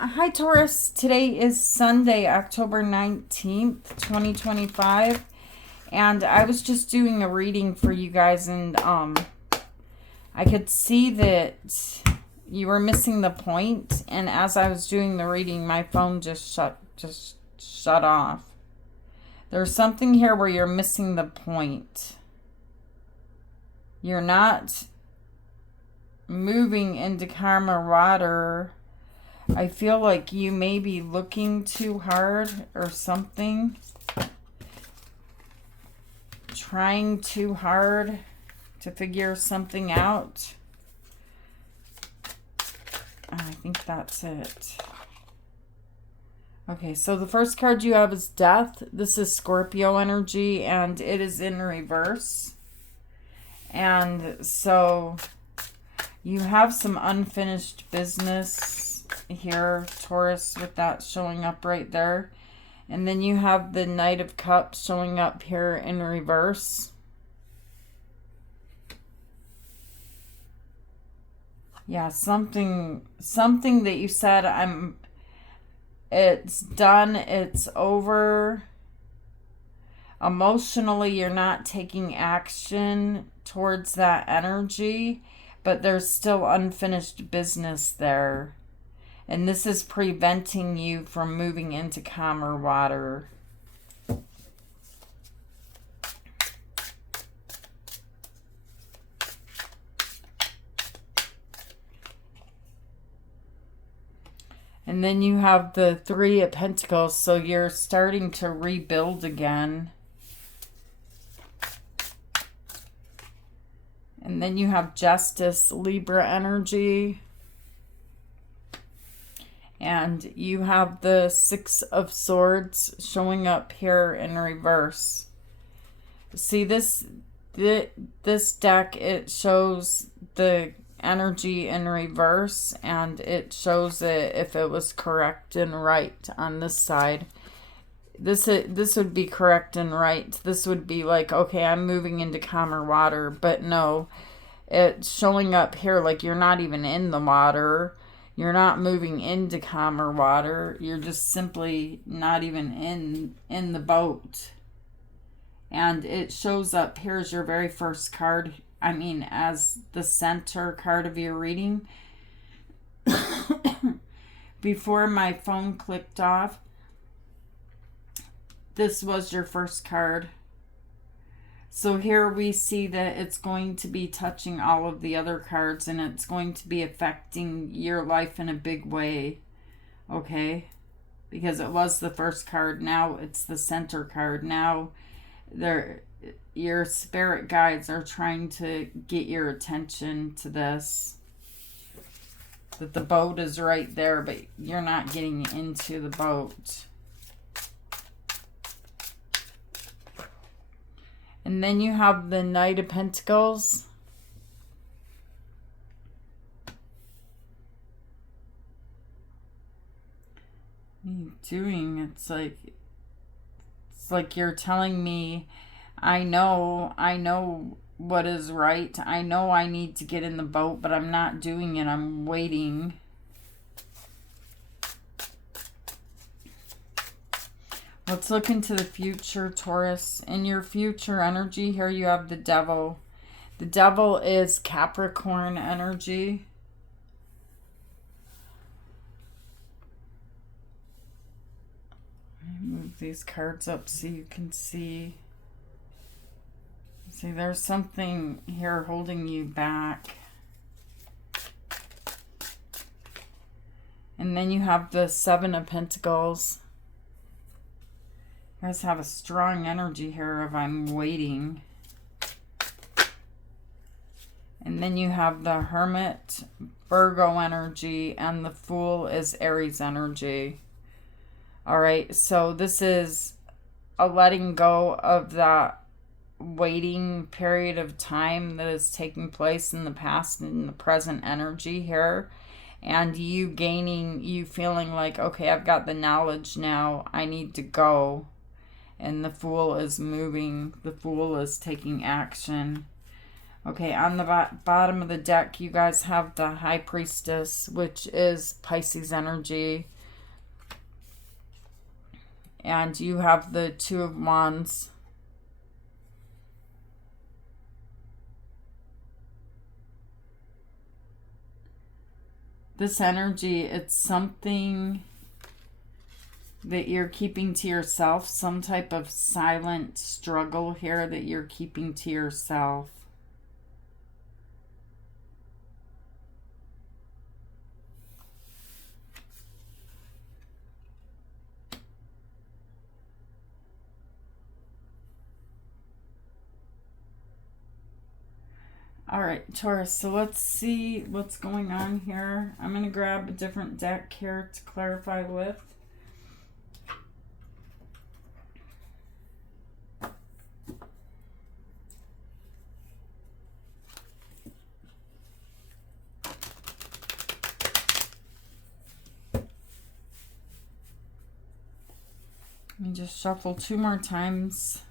Hi, Taurus. Today is Sunday, October 19th, 2025. And I was just doing a reading for you guys, and I could see that you were missing the point. And as I was doing the reading, my phone just shut off. There's something here where you're missing the point. You're not moving into karma water. I feel like you may be looking too hard or something. Trying too hard to figure something out. I think that's it. Okay, so the first card you have is Death. This is Scorpio energy, and it is in reverse. And so you have some unfinished business here, Taurus, with that showing up right there. And then you have the Knight of Cups showing up here in reverse. Yeah, something that you said, it's done, it's over. Emotionally, you're not taking action towards that energy, but there's still unfinished business there. And this is preventing you from moving into calmer water. And then you have the Three of Pentacles, so you're starting to rebuild again. And then you have Justice, Libra energy. And you have the Six of Swords showing up here in reverse. See, this deck, it shows the energy in reverse, and it shows it if it was correct and right on this side. This would be correct and right. This would be like, okay, I'm moving into calmer water, but no, it's showing up here like you're not even in the water. You're not moving into calmer water. You're just simply not even in the boat. And it shows up here as your very first card. I mean, as the center card of your reading. Before my phone clicked off, this was your first card. So here we see that it's going to be touching all of the other cards, and it's going to be affecting your life in a big way. Okay? Because it was the first card. Now it's the center card. Now your spirit guides are trying to get your attention to this. That the boat is right there, but you're not getting into the boat. And then you have the Knight of Pentacles. What are you doing? It's like you're telling me, I know what is right. I know I need to get in the boat, but I'm not doing it. I'm waiting. Let's look into the future, Taurus. In your future energy, here you have the Devil. The Devil is Capricorn energy. Move these cards up so you can see. See, there's something here holding you back. And then you have the Seven of Pentacles. You guys have a strong energy here of I'm waiting. And then you have the Hermit, Virgo energy, and the Fool is Aries energy. All right, so this is a letting go of that waiting period of time that is taking place in the past and in the present energy here. And you feeling like, okay, I've got the knowledge now, I need to go. And the Fool is moving. The Fool is taking action. Okay, on the bottom of the deck, you guys have the High Priestess, which is Pisces energy. And you have the Two of Wands. This energy, it's something that you're keeping to yourself, some type of silent struggle here that you're keeping to yourself. All right, Taurus, so let's see what's going on here. I'm going to grab a different deck here to clarify with. Let me just shuffle 2 more times.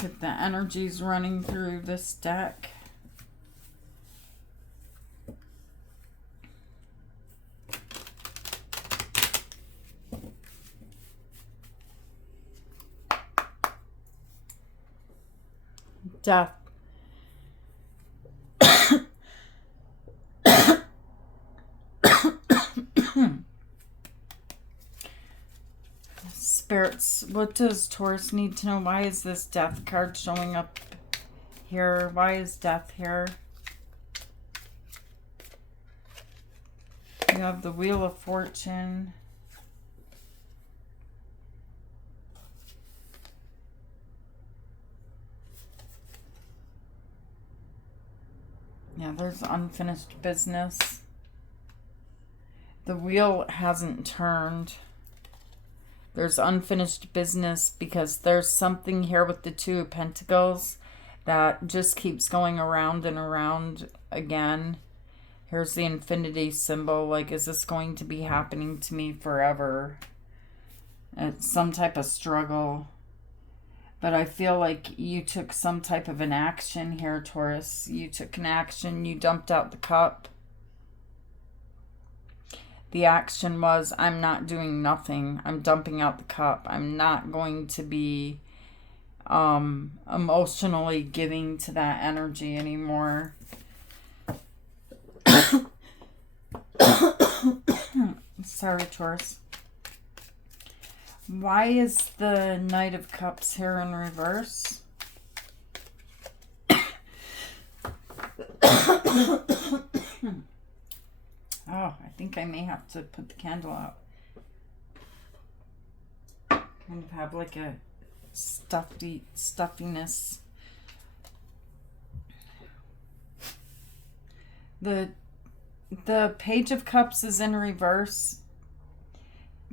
Get the energies running through this deck. Death. Spirits, what does Taurus need to know? Why is this death card showing up here? Why is death here? You have the Wheel of Fortune. Yeah, there's unfinished business. The wheel hasn't turned. There's unfinished business because there's something here with the Two of Pentacles that just keeps going around and around again. Here's the infinity symbol. Like, is this going to be happening to me forever? It's some type of struggle. But I feel like you took some type of an action here, Taurus. You took an action. You dumped out the cup. The action was, I'm not doing nothing. I'm dumping out the cup. I'm not going to be emotionally giving to that energy anymore. Sorry, Taurus. Why is the Knight of Cups here in reverse? Oh, I think I may have to put the candle out. Kind of have like a stuffiness. The Page of Cups is in reverse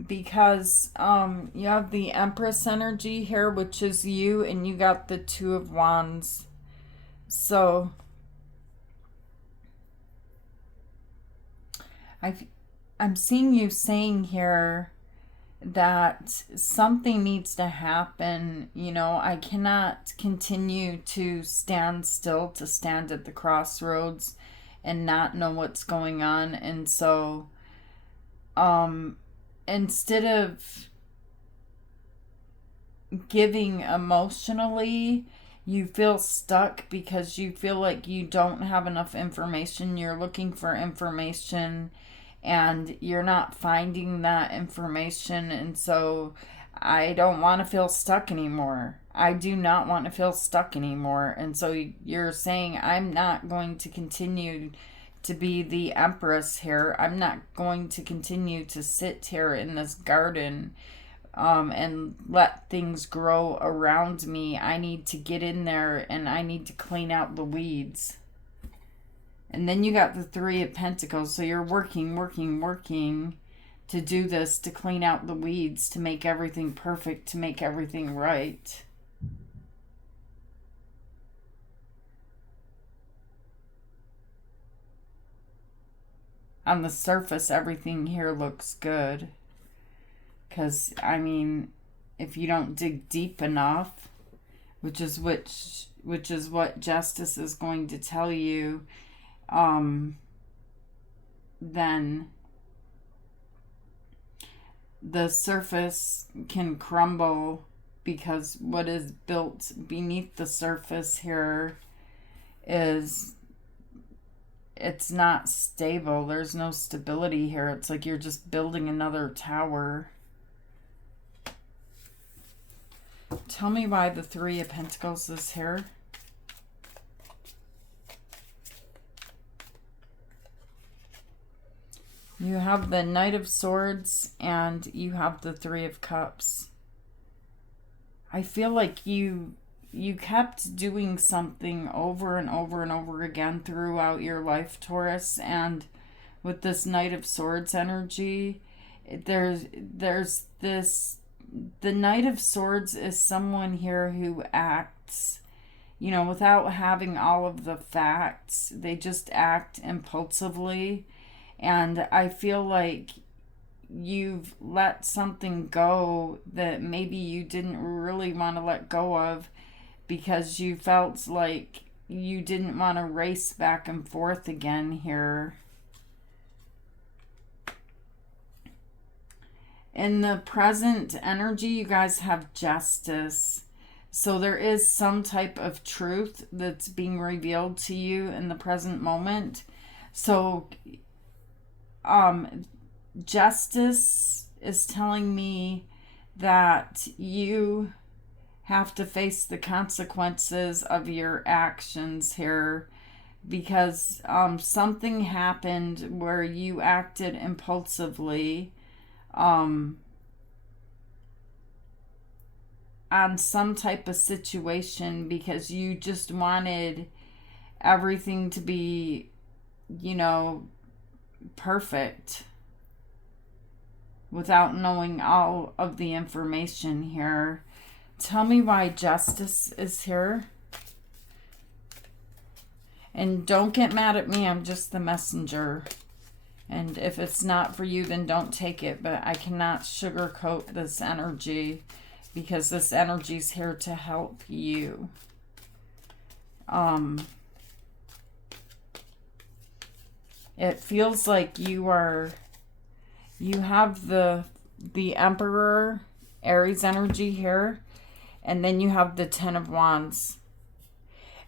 because you have the Empress energy here, which is you, and you got the Two of Wands. So I'm seeing you saying here that something needs to happen. You know, I cannot continue to stand still, to stand at the crossroads and not know what's going on. And so instead of giving emotionally, you feel stuck because you feel like you don't have enough information. You're looking for information and you're not finding that information. And so I don't want to feel stuck anymore. I do not want to feel stuck anymore. And so you're saying, I'm not going to continue to be the Empress here. I'm not going to continue to sit here in this garden and let things grow around me. I need to get in there and I need to clean out the weeds. And then you got the Three of Pentacles. So you're working to do this, to clean out the weeds, to make everything perfect, to make everything right. On the surface, everything here looks good. Because, I mean, if you don't dig deep enough, which is what justice is going to tell you, then the surface can crumble, because what is built beneath the surface here is, it's not stable. There's no stability here. It's like you're just building another tower. Tell me why the Three of Pentacles is here. You have the Knight of Swords and you have the Three of Cups. I feel like you kept doing something over and over and over again throughout your life, Taurus, and with this Knight of Swords energy, there's this, the Knight of Swords is someone here who acts, you know, without having all of the facts. They just act impulsively. And I feel like you've let something go that maybe you didn't really want to let go of, because you felt like you didn't want to race back and forth again here. In the present energy, you guys have Justice. So there is some type of truth that's being revealed to you in the present moment. So Justice is telling me that you have to face the consequences of your actions here, because something happened where you acted impulsively on some type of situation, because you just wanted everything to be, you know, perfect, without knowing all of the information here. Tell me why Justice is here. And don't get mad at me, I'm just the messenger. And if it's not for you, then don't take it. But I cannot sugarcoat this energy, because this energy is here to help you. It feels like you have the Emperor, Aries energy here, and then you have the Ten of Wands.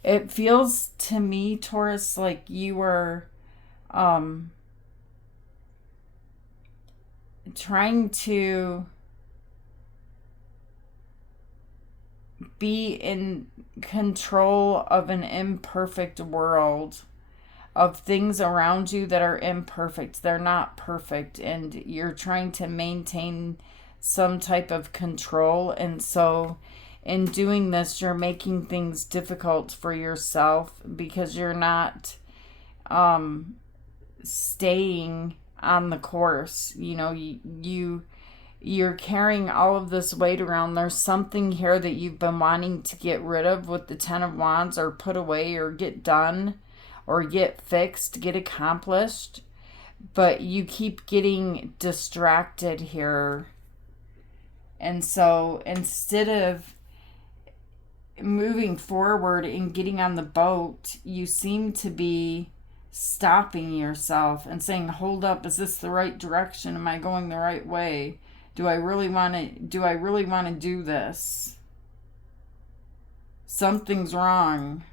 It feels to me, Taurus, like you are trying to be in control of an imperfect world, of things around you that are imperfect. They're not perfect, and you're trying to maintain some type of control. And so in doing this, you're making things difficult for yourself, because you're not staying on the course. You know, you're carrying all of this weight around. There's something here that you've been wanting to get rid of with the Ten of Wands, or put away, or get done, or get fixed, get accomplished. But you keep getting distracted here. And so instead of moving forward and getting on the boat, you seem to be stopping yourself and saying, hold up, is this the right direction? Am I going the right way? Do I really want to do this? Something's wrong.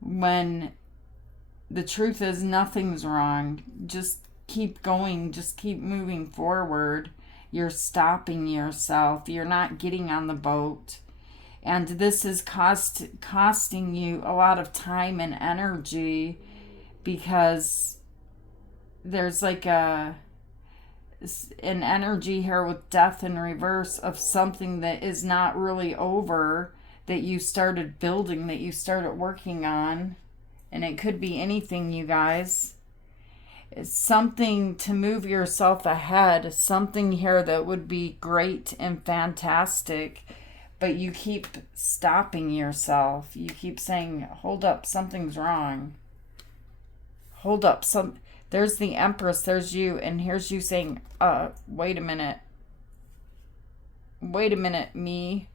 When the truth is, nothing's wrong. Just keep going. Just keep moving forward. You're stopping yourself. You're not getting on the boat. And this is costing you a lot of time and energy, because there's like an energy here with Death in reverse of something that is not really over, that you started building, that you started working on. And it could be anything, you guys. It's something to move yourself ahead, something here that would be great and fantastic, but you keep stopping yourself. You keep saying, hold up, something's wrong. Hold up, there's the Empress, there's you, and here's you saying, wait a minute. Wait a minute, me.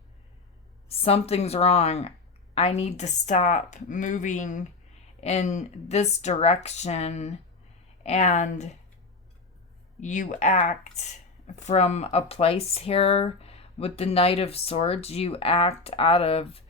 something's wrong. I need to stop moving in this direction. And you act from a place here with the Knight of Swords. You act out of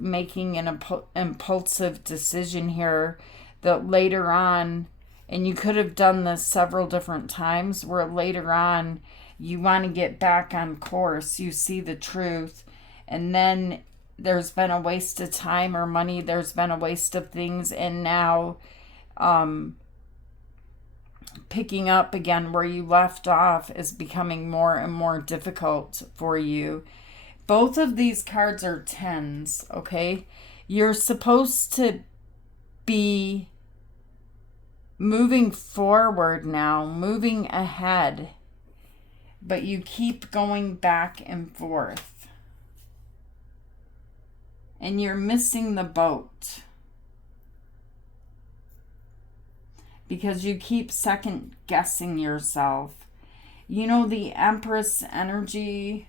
making an impulsive decision here that later on, and you could have done this several different times, where later on you want to get back on course. You see the truth, and then there's been a waste of time or money, there's been a waste of things, and now picking up again where you left off is becoming more and more difficult for you. Both of these cards are 10s, okay? You're supposed to be moving forward now, moving ahead, but you keep going back and forth. And you're missing the boat because you keep second guessing yourself. You know, the Empress energy,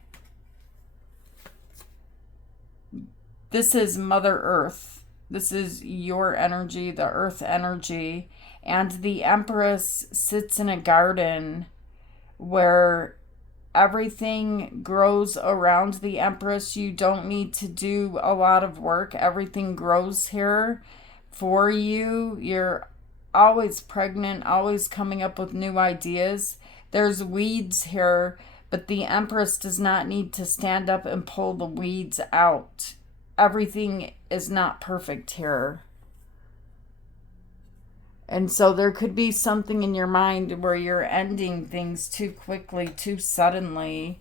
this is Mother Earth. This is your energy, the Earth energy. And the Empress sits in a garden where everything grows around the Empress. You don't need to do a lot of work. Everything grows here for you. You're always pregnant, always coming up with new ideas. There's weeds here, but the Empress does not need to stand up and pull the weeds out. Everything is not perfect here. And so there could be something in your mind where you're ending things too quickly, too suddenly.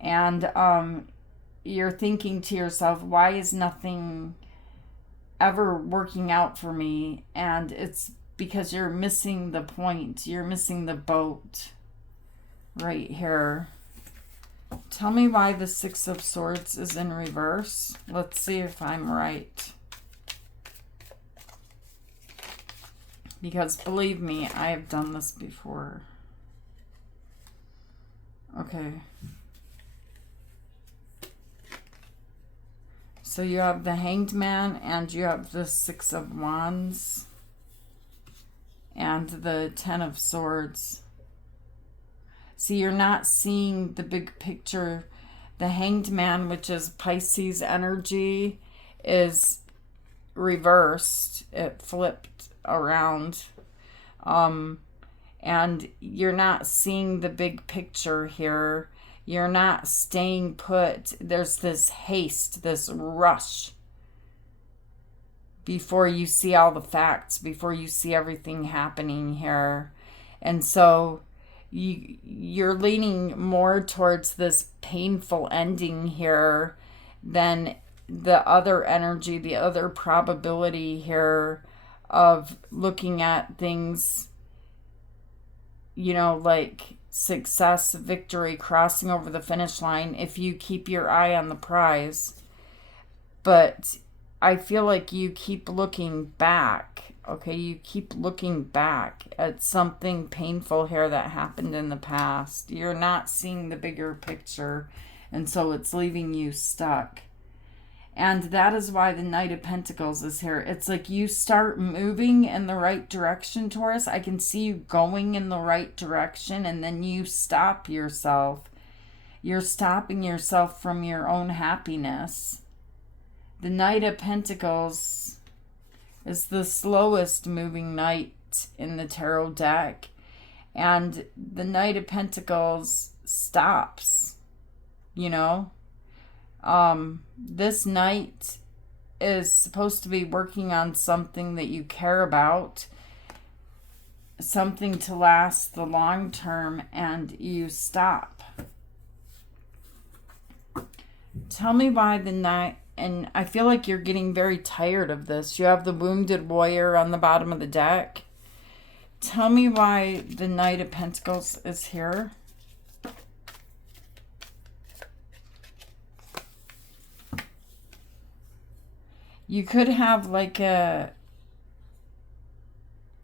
And you're thinking to yourself, why is nothing ever working out for me? And it's because you're missing the point. You're missing the boat right here. Tell me why the Six of Swords is in reverse. Let's see if I'm right. Because believe me, I have done this before. Okay. So you have the Hanged Man and you have the Six of Wands and the Ten of Swords. See, you're not seeing the big picture. The Hanged Man, which is Pisces energy, is reversed. It flipped around. And you're not seeing the big picture here. You're not staying put. There's this haste, this rush before you see all the facts, before you see everything happening here. And so you're leaning more towards this painful ending here than the other energy, the other probability here of looking at things, you know, like success, victory, crossing over the finish line if you keep your eye on the prize. But I feel like you keep looking back. Okay, you keep looking back at something painful here that happened in the past. You're not seeing the bigger picture, and so it's leaving you stuck. And that is why the Knight of Pentacles is here. It's like you start moving in the right direction, Taurus. I can see you going in the right direction, and then you stop yourself. You're stopping yourself from your own happiness. The Knight of Pentacles is the slowest moving knight in the tarot deck. And the Knight of Pentacles stops, you know. This knight is supposed to be working on something that you care about, something to last the long term, and you stop. Tell me why the knight, and I feel like you're getting very tired of this. You have the Wounded Warrior on the bottom of the deck. Tell me why the Knight of Pentacles is here. You could have like an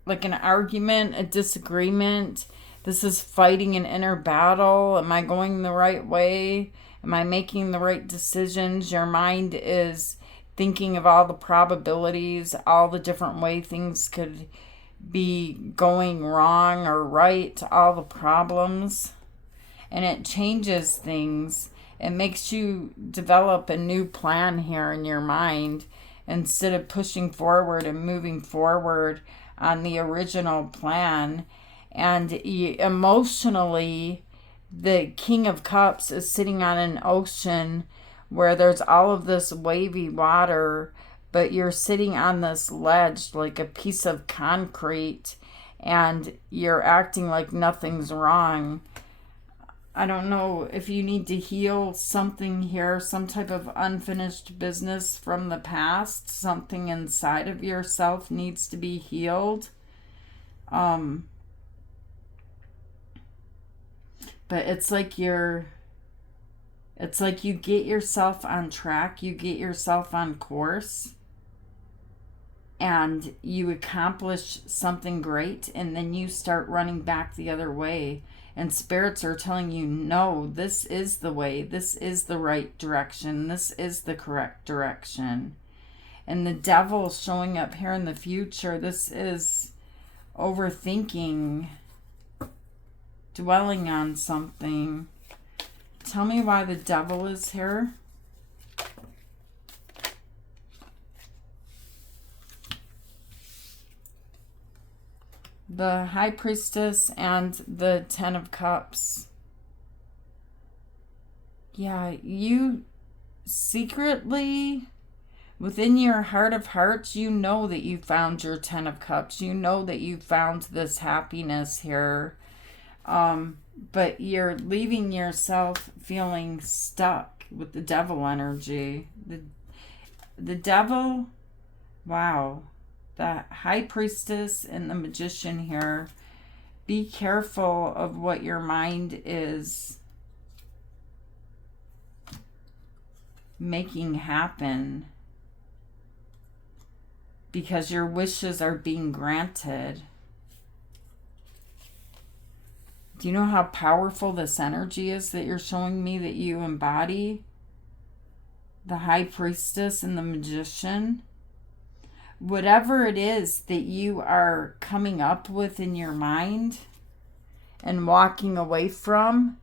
argument, a disagreement. This is fighting an inner battle. Am I going the right way? Am I making the right decisions? Your mind is thinking of all the probabilities, all the different way things could be going wrong or right, all the problems. And it changes things. It makes you develop a new plan here in your mind instead of pushing forward and moving forward on the original plan. And emotionally, the King of Cups is sitting on an ocean where there's all of this wavy water, but you're sitting on this ledge like a piece of concrete, and you're acting like nothing's wrong. I don't know if you need to heal something here, some type of unfinished business from the past. Something inside of yourself needs to be healed. But it's like you get yourself on track, you get yourself on course, and you accomplish something great, and then you start running back the other way. And spirits are telling you, no, this is the way, this is the right direction, this is the correct direction. And the devil showing up here in the future, this is overthinking, dwelling on something. Tell me why the devil is here. The High Priestess and the Ten of Cups. Yeah, you secretly, within your heart of hearts, you know that you found your Ten of Cups. You know that you found this happiness here. But you're leaving yourself feeling stuck with the devil energy. The devil, wow. The High Priestess and the Magician here. Be careful of what your mind is making happen, because your wishes are being granted. Do you know how powerful this energy is that you're showing me that you embody? The High Priestess and the Magician. Whatever it is that you are coming up with in your mind and walking away from,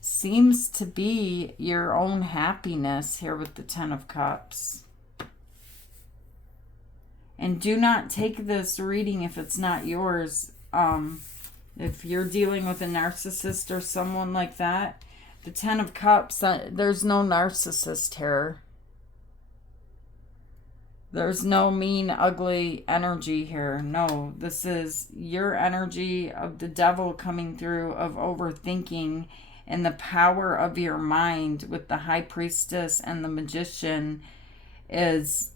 seems to be your own happiness here with the Ten of Cups. And do not take this reading if it's not yours. If you're dealing with a narcissist or someone like that, the Ten of Cups, there's no narcissist here. There's no mean, ugly energy here. No, this is your energy of the devil coming through, of overthinking, and the power of your mind with the High Priestess and the Magician is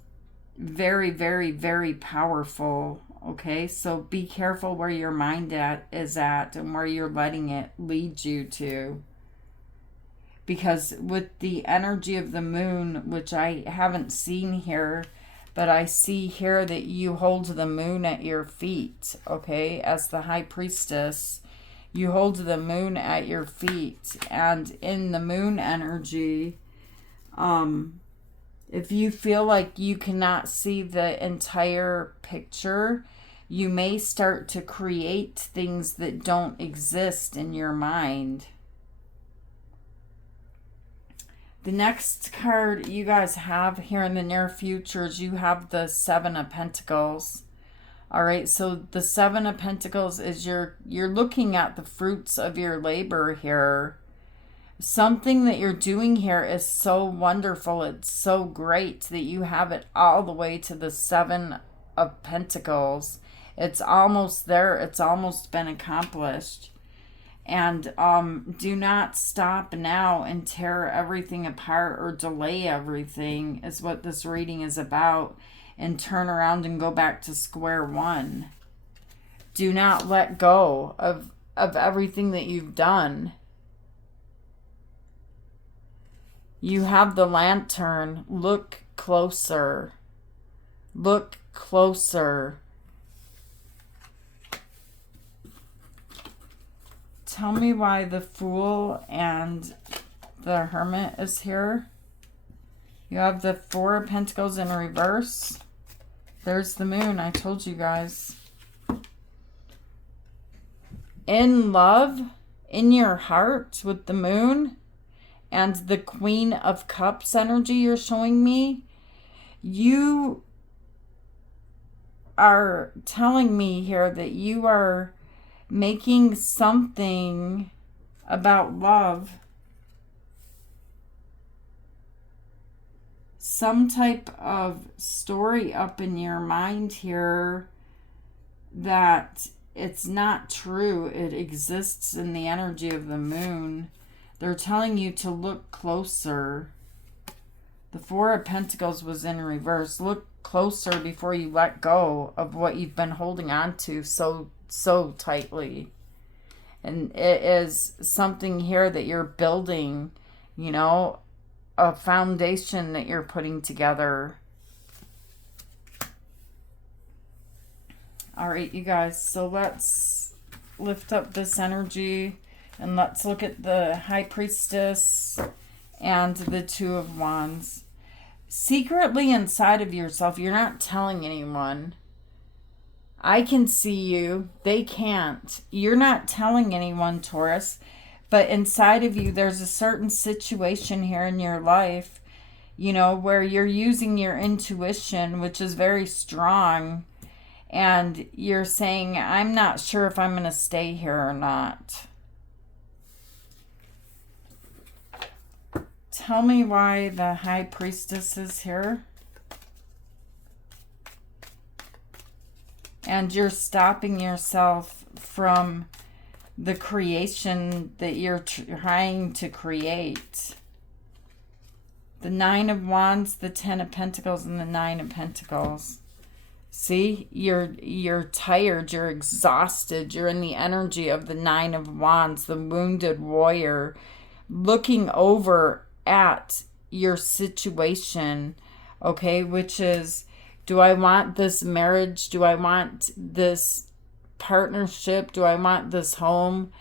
very, very, very powerful. Okay, so be careful where your mind is at and where you're letting it lead you to. Because with the energy of the moon, which I haven't seen here, but I see here that you hold the moon at your feet, okay, as the High Priestess. You hold the moon at your feet, and in the moon energy, if you feel like you cannot see the entire picture, you may start to create things that don't exist in your mind. The next card you guys have here in the near future is you have the Seven of Pentacles. All right, so the Seven of Pentacles is you're looking at the fruits of your labor here. Something that you're doing here is so wonderful. It's so great that you have it all the way to the Seven of Pentacles. It's almost there. It's almost been accomplished. And do not stop now and tear everything apart or delay everything, is what this reading is about. And turn around and go back to square one. Do not let go of everything that you've done. You have the Lantern. Look closer. Look closer. Tell me why the Fool and the Hermit is here. You have the Four of Pentacles in reverse. There's the Moon. I told you guys. In love, in your heart with the Moon and the Queen of Cups energy you're showing me, you are telling me here that you are making something about love, some type of story up in your mind here that it's not true. It exists in the energy of the Moon. They're telling you to look closer. The Four of Pentacles was in reverse. Look closer before you let go of what you've been holding on to so tightly. And it is something here that you're building, you know, a foundation that you're putting together. All right, you guys, so let's lift up this energy and let's look at the High Priestess and the Two of Wands. Secretly inside of yourself, you're not telling anyone. I can see you. They can't. You're not telling anyone, Taurus. But inside of you, there's a certain situation here in your life, you know, where you're using your intuition, which is very strong. And you're saying, I'm not sure if I'm going to stay here or not. Tell me why the High Priestess is here. And you're stopping yourself from the creation that you're trying to create. The Nine of Wands, the Ten of Pentacles, and the Nine of Pentacles. See, you're tired, you're exhausted, you're in the energy of the Nine of Wands, the wounded warrior, looking over at your situation, okay, which is, do I want this marriage? Do I want this partnership? Do I want this home?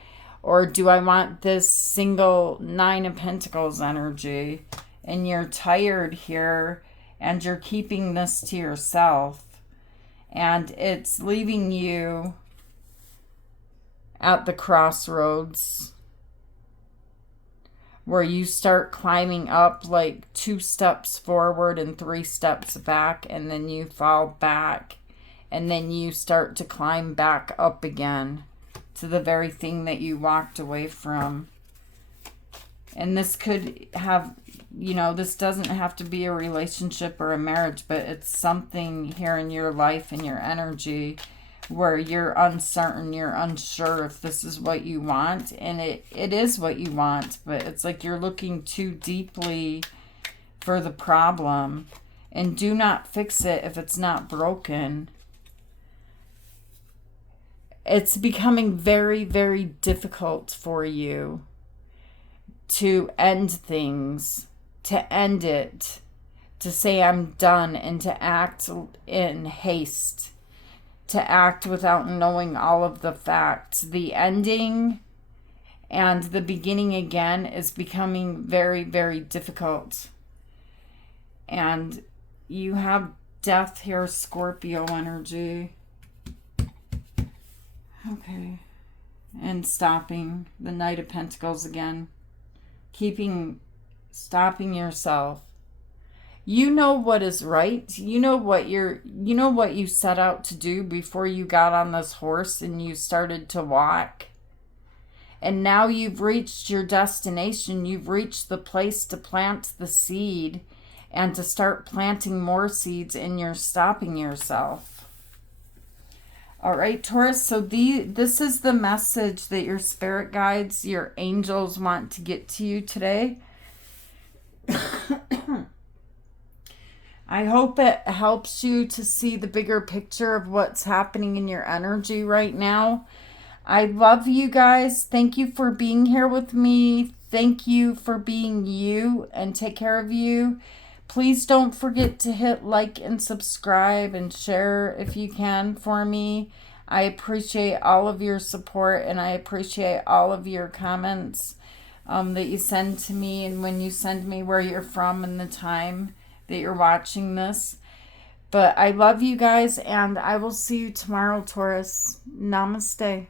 Or do I want this single Nine of Pentacles energy? And you're tired here and you're keeping this to yourself. And it's leaving you at the crossroads where you start climbing up like 2 steps forward and 3 steps back, and then you fall back, and then you start to climb back up again to the very thing that you walked away from. And this could have, you know, this doesn't have to be a relationship or a marriage, but it's something here in your life and your energy where you're uncertain, you're unsure if this is what you want. And it is what you want, but it's like you're looking too deeply for the problem. And do not fix it if it's not broken. It's becoming very, very difficult for you to end things, to end it, to say I'm done, and to act in haste, to act without knowing all of the facts. The ending and the beginning again is becoming very, very difficult. And you have death here, Scorpio energy. Okay. And stopping the Knight of Pentacles again. Stopping yourself. You know what is right. You know what you set out to do before you got on this horse and you started to walk. And now you've reached your destination. You've reached the place to plant the seed and to start planting more seeds, and you're stopping yourself. All right, Taurus, so this is the message that your spirit guides, your angels want to get to you today. I hope it helps you to see the bigger picture of what's happening in your energy right now. I love you guys. Thank you for being here with me. Thank you for being you, and take care of you. Please don't forget to hit like and subscribe and share if you can for me. I appreciate all of your support, and I appreciate all of your comments that you send to me, and when you send me where you're from and the time that you're watching this. But I love you guys, and I will see you tomorrow, Taurus. Namaste.